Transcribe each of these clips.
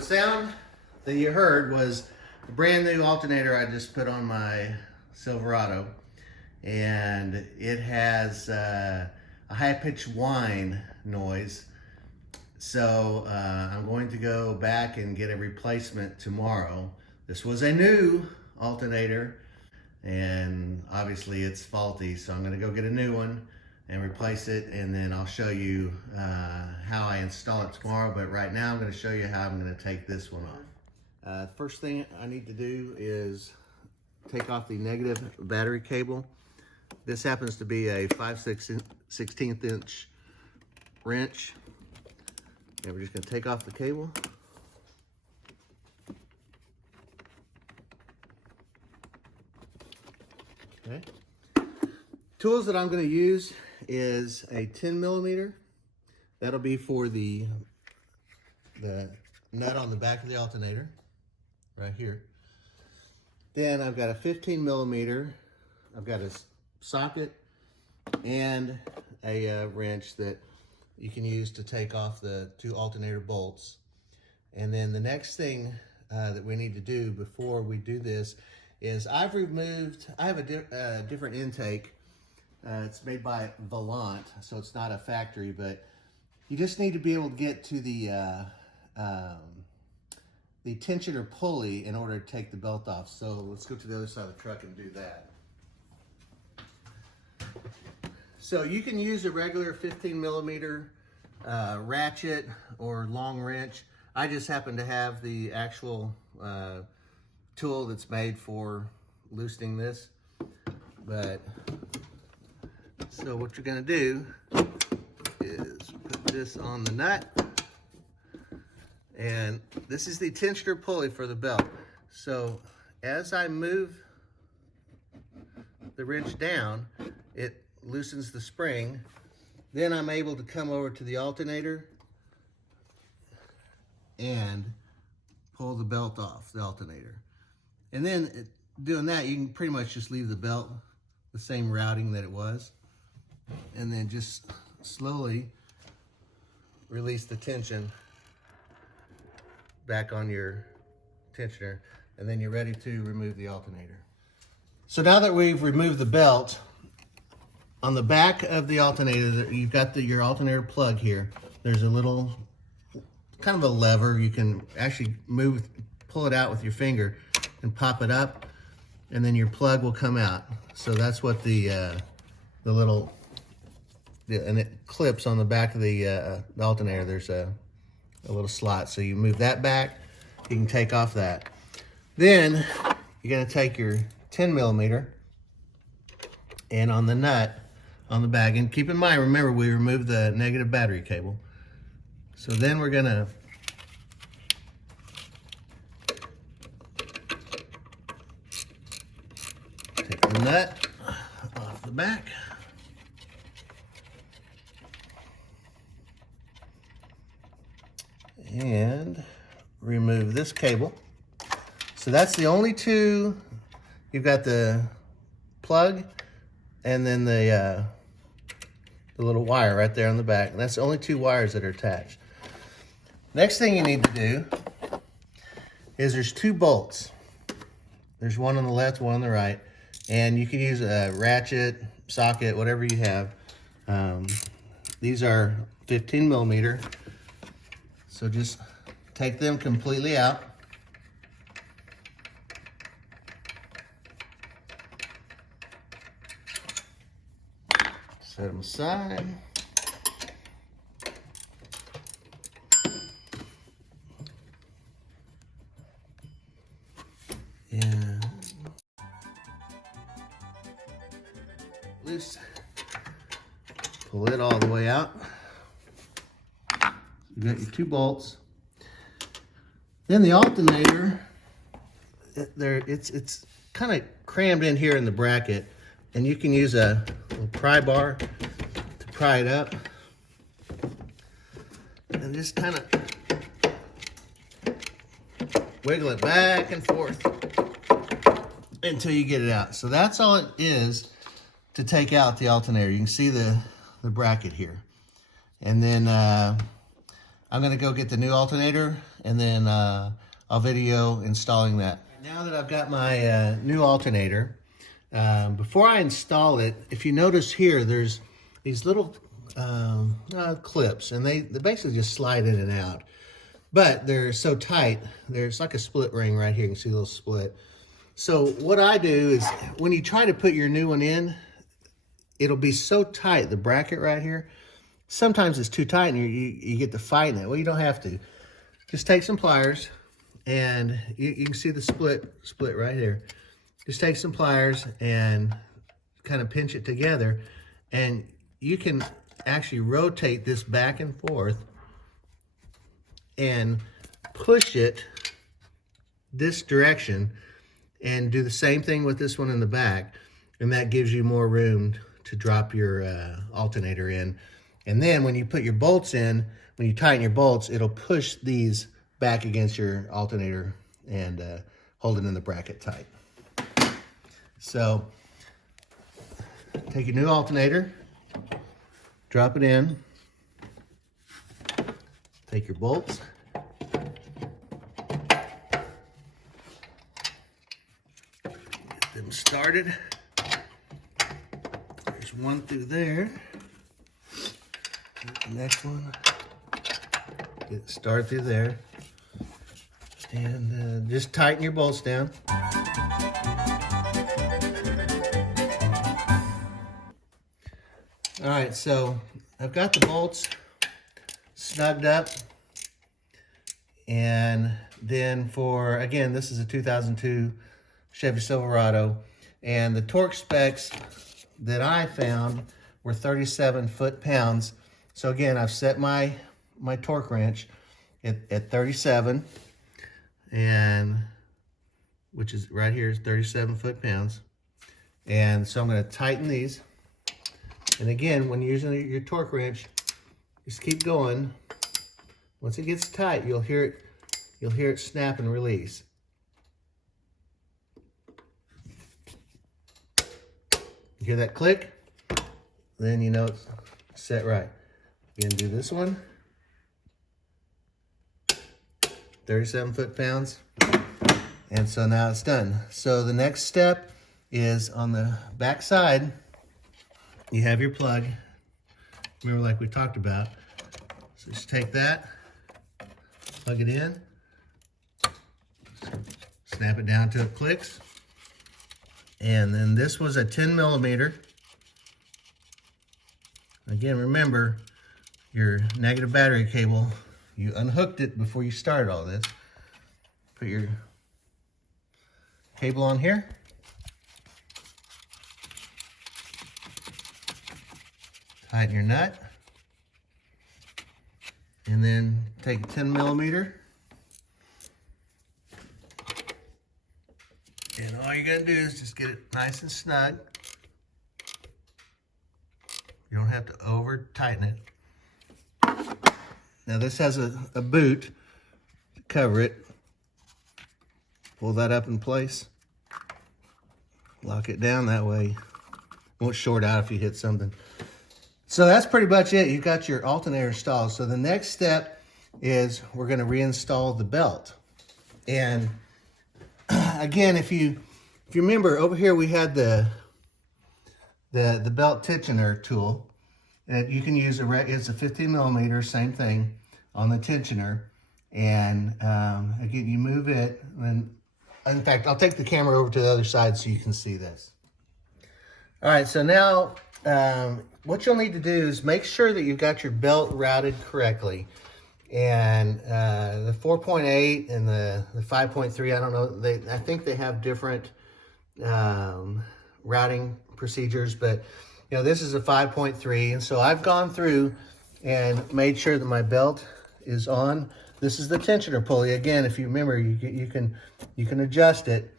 the sound that you heard was a brand new alternator I just put on my Silverado, and it has a high-pitched whine noise. So I'm going to go back and get a replacement tomorrow. This was a new alternator, and obviously it's faulty, so I'm going to go get a new one and replace it, and then I'll show you how I install it tomorrow. But right now I'm going to show you how I'm going to take this one off. First thing I need to do is take off the negative battery cable. This happens to be a 5/16 inch wrench, and we're just going to take off the cable. Okay. Tools that I'm going to use is a 10mm. That'll be for the nut on the back of the alternator, right here. Then I've got a 15mm. I've got a socket and a wrench that you can use to take off the 2 alternator bolts. And then the next thing that we need to do before we do this is I have a different intake. It's made by Volant, so it's not a factory, but you just need to be able to get to the tensioner pulley in order to take the belt off. So let's go to the other side of the truck and do that. So you can use a regular 15mm ratchet or long wrench. I just happen to have the actual tool that's made for loosening this. But so what you're going to do is put this on the nut, and this is the tensioner pulley for the belt. So as I move the wrench down, it loosens the spring. Then I'm able to come over to the alternator and pull the belt off the alternator. And then doing that, you can pretty much just leave the belt the same routing that it was, and then just slowly release the tension back on your tensioner, and then you're ready to remove the alternator. So now that we've removed the belt, on the back of the alternator, you've got your alternator plug here. There's a little, kind of a lever. You can actually pull it out with your finger and pop it up, and then your plug will come out. So that's what the little, and it clips on the back of the alternator. There's a little slot. So you move that back, you can take off that. Then you're gonna take your 10mm, and on the nut on the back, and keep in mind, remember, we removed the negative battery cable. So then we're gonna take the nut off the back. And remove this cable. So that's the only two. You've got the plug and then the little wire right there on the back. And that's the only 2 wires that are attached. Next thing you need to do is there's 2 bolts. There's one on the left, one on the right. And you can use a ratchet, socket, whatever you have. These are 15mm. So just take them completely out. Set them aside. And loose. Pull it all the way out. You got your 2 bolts. Then the alternator, it's kind of crammed in here in the bracket, and you can use a little pry bar to pry it up, and just kind of wiggle it back and forth until you get it out. So that's all it is to take out the alternator. You can see the bracket here. And then I'm going to go get the new alternator and then I'll video installing that. Now that I've got my new alternator, before I install it, if you notice here, there's these little clips, and they basically just slide in and out. But they're so tight, there's like a split ring right here. You can see a little split. So what I do is, when you try to put your new one in, it'll be so tight, the bracket right here. Sometimes it's too tight and you get to fighting it. Well, you don't have to. Just take some pliers, and you can see the split right here. Just take some pliers and kind of pinch it together, and you can actually rotate this back and forth and push it this direction, and do the same thing with this one in the back, and that gives you more room to drop your alternator in. And then when you put your bolts in, when you tighten your bolts, it'll push these back against your alternator and hold it in the bracket tight. So take your new alternator, drop it in, take your bolts, get them started. There's one through there. The next one, start through there, and just tighten your bolts down. All right, so I've got the bolts snugged up, and then again, this is a 2002 Chevy Silverado, and the torque specs that I found were 37 foot-pounds. So again, I've set my torque wrench at 37, and which is right here is 37 foot-pounds. And so I'm going to tighten these. And again, when you're using your torque wrench, just keep going. Once it gets tight, you'll hear it snap and release. You hear that click? Then you know it's set right. Again, do this one. 37 foot-pounds. And so now it's done. So the next step is on the back side, you have your plug. Remember, like we talked about. So just take that, plug it in, snap it down till it clicks. And then this was a 10 millimeter. Again, remember, your negative battery cable, you unhooked it before you started all this. Put your cable on here. Tighten your nut. And then take a 10 millimeter. And all you're gonna do is just get it nice and snug. You don't have to over tighten it. Now this has a boot to cover it. Pull that up in place. Lock it down, that way it won't short out if you hit something. So that's pretty much it. You've got your alternator installed. So the next step is we're going to reinstall the belt. And again, if you remember, over here we had the belt tensioner tool. And you can use it's a 15 millimeter, same thing on the tensioner. And again, you move it. And in fact, I'll take the camera over to the other side so you can see this. All right, so now what you'll need to do is make sure that you've got your belt routed correctly. And the 4.8 and the 5.3, I don't know, I think they have different routing procedures, but you know, this is a 5.3, and so I've gone through and made sure that my belt is on. This is the tensioner pulley. Again, if you remember, you can adjust it,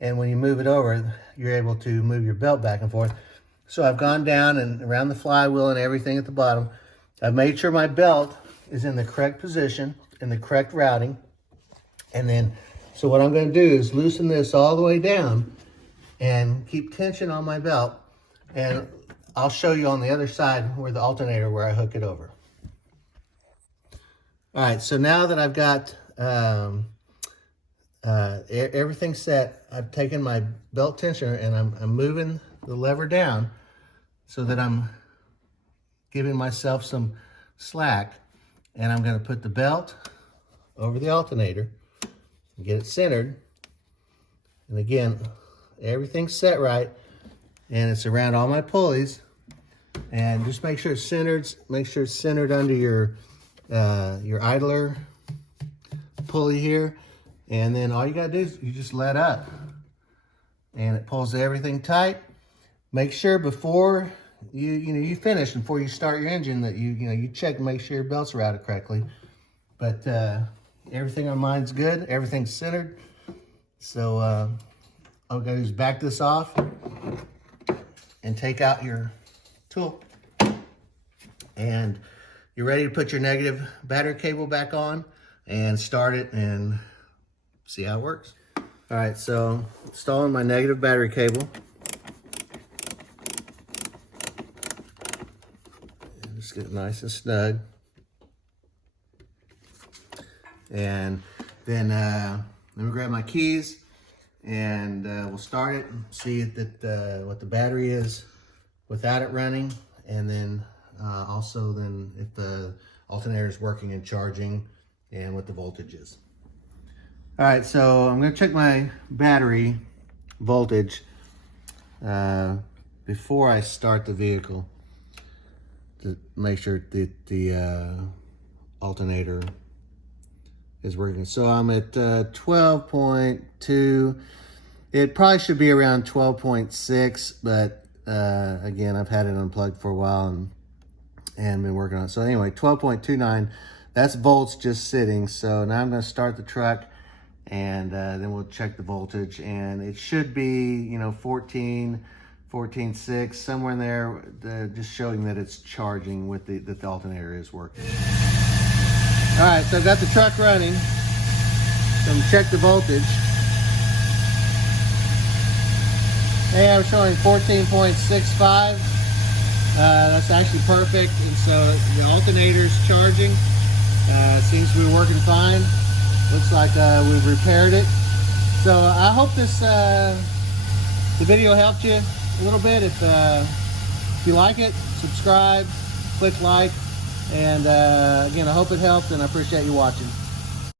and when you move it over, you're able to move your belt back and forth. So I've gone down and around the flywheel and everything at the bottom. I've made sure my belt is in the correct position, in the correct routing. And then, so what I'm going to do is loosen this all the way down and keep tension on my belt. And I'll show you on the other side where the alternator, where I hook it over. All right, so now that I've got everything's set. I've taken my belt tensioner and I'm moving the lever down so that I'm giving myself some slack, and I'm going to put the belt over the alternator and get it centered. And again, everything's set right, and it's around all my pulleys. And just make sure it's centered. Make sure it's centered under your idler pulley here. And then all you gotta do is you just let up, and it pulls everything tight. Make sure before you finish, before you start your engine, that you check and make sure your belts are routed correctly. But everything on mine's good. Everything's centered. So all we gotta do is back this off and take out your tool. And you're ready to put your negative battery cable back on and start it and see how it works. All right, so installing my negative battery cable. Just get it nice and snug. And then let me grab my keys, and we'll start it and see that what the battery is without it running, and then also then if the alternator is working and charging and what the voltage is. All right, so I'm going to check my battery voltage before I start the vehicle to make sure that the alternator is working. So I'm at 12.2. It probably should be around 12.6, but again, I've had it unplugged for a while and been working on it. So anyway, 12.29, that's volts just sitting. So now I'm going to start the truck, and then we'll check the voltage, and it should be 14.6, somewhere in there, just showing that it's charging with that the alternator is working. All right, so I've got the truck running. So I'm gonna check the voltage. Hey, I'm showing 14.65. That's actually perfect, and so the alternator's charging. Seems to be working fine. Looks like we've repaired it. So I hope the video helped you a little bit. If you like it, subscribe, click like, and again, I hope it helped, and I appreciate you watching.